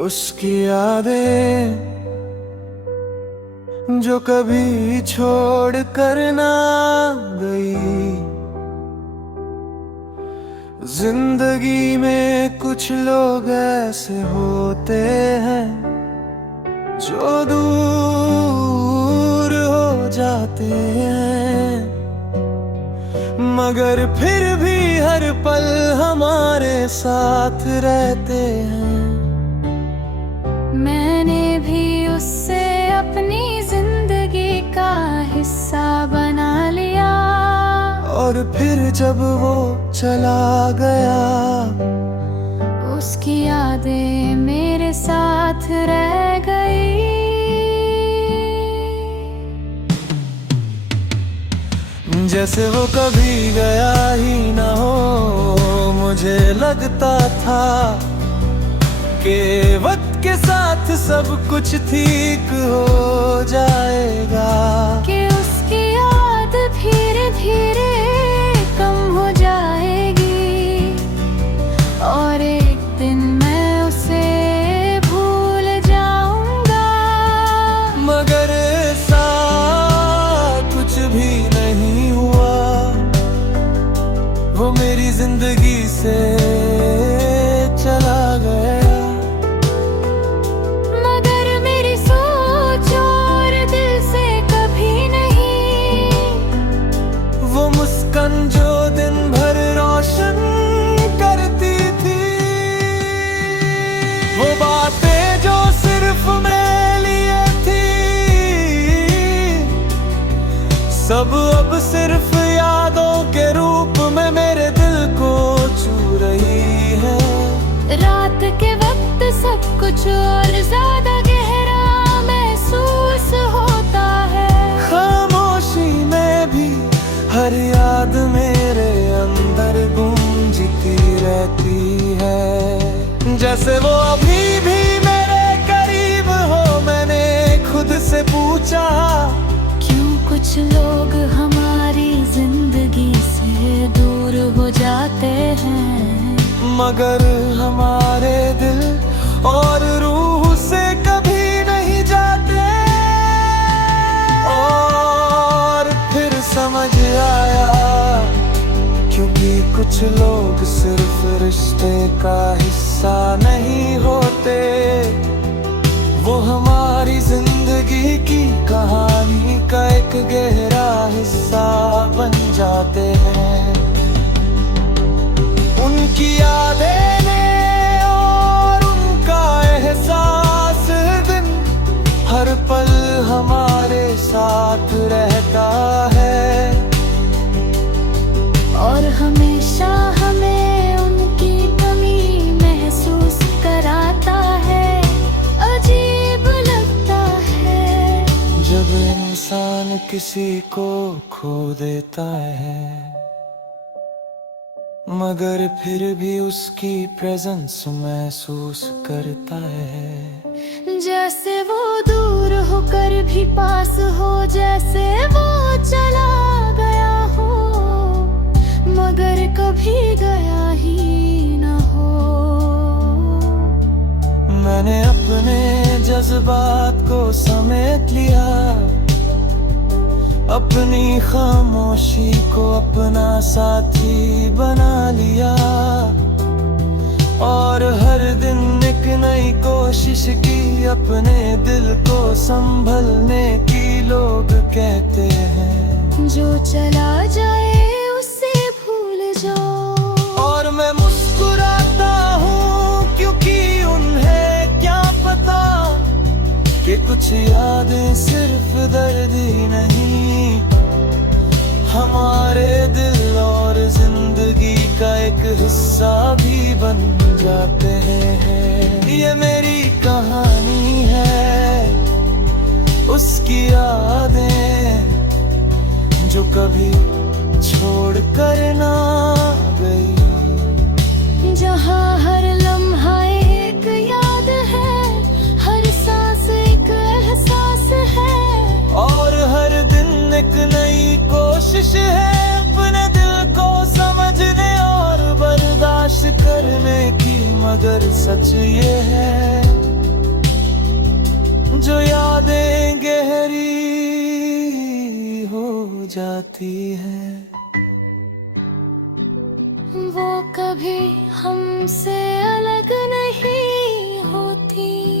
उसकी यादें जो कभी छोड़ कर ना गई। जिंदगी में कुछ लोग ऐसे होते हैं जो दूर हो जाते हैं, मगर फिर भी हर पल हमारे साथ रहते हैं। मैंने भी उससे अपनी जिंदगी का हिस्सा बना लिया, और फिर जब वो चला गया, उसकी यादें मेरे साथ रह गई। जैसे वो कभी गया ही ना हो। मुझे लगता था कि वक्त के साथ सब कुछ ठीक हो जाएगा, कि उसकी याद धीरे धीरे कम हो जाएगी, और एक दिन मैं उसे भूल जाऊंगा। मगर ऐसा कुछ भी नहीं हुआ। वो मेरी जिंदगी से चला गया। जो दिन भर रोशन करती थी, वो बातें जो सिर्फ मेरे लिए थी, सब अब सिर्फ यादों के रूप में मेरे दिल को छू रही है। रात के वक्त सब कुछ और ज्यादा गहरा महसूस होता है। खामोशी में भी हर याद मेरे अंदर गूंजती रहती है। जैसे वो अभी भी मेरे करीब हो। मैंने खुद से पूछा, क्यों कुछ लोग हमारी जिंदगी से दूर हो जाते हैं, मगर हमारे दिल और रूह से कभी नहीं जाते। और फिर समझ आया, क्योंकि कुछ लोग सिर्फ रिश्ते का हिस्सा नहीं होते, वो हमारी जिंदगी की कहानी का एक गहरा हिस्सा बन जाते हैं। उनकी यादें और उनका एहसास दिन हर पल हमारे साथ रहता है, और हमेशा हमें उनकी कमी महसूस कराता है। अजीब लगता है जब इंसान किसी को खो देता है, मगर फिर भी उसकी प्रेजेंस महसूस करता है। जैसे वो दूर होकर भी पास हो, जैसे वो चला गया हो मगर कभी गया ही न हो। मैंने अपने जज्बात को समेट लिया, अपनी खामोशी को अपना साथी बना लिया, और हर दिन एक नई कोशिश की अपने दिल को संभलने की। लोग कहते हैं, जो चला जाए उसे भूल जाओ, और मैं मुस्कुराता हूँ, क्योंकि उन्हें क्या पता कि कुछ यादें सिर्फ दर्द ही नहीं, हमारे दिल और जिंदगी का एक हिस्सा भी बन जाते हैं। ये मेरी कहानी है, उसकी यादें जो कभी छोड़ कर ना गई। जहाँ हर लम्हा एक याद है, हर सांस एक एहसास है, और हर दिन एक नई कोशिश है अपने दिल को समझने और बर्दाश्त करने की। मगर सच ये है जो यादें गहरी हो जाती है, वो कभी हमसे अलग नहीं होती।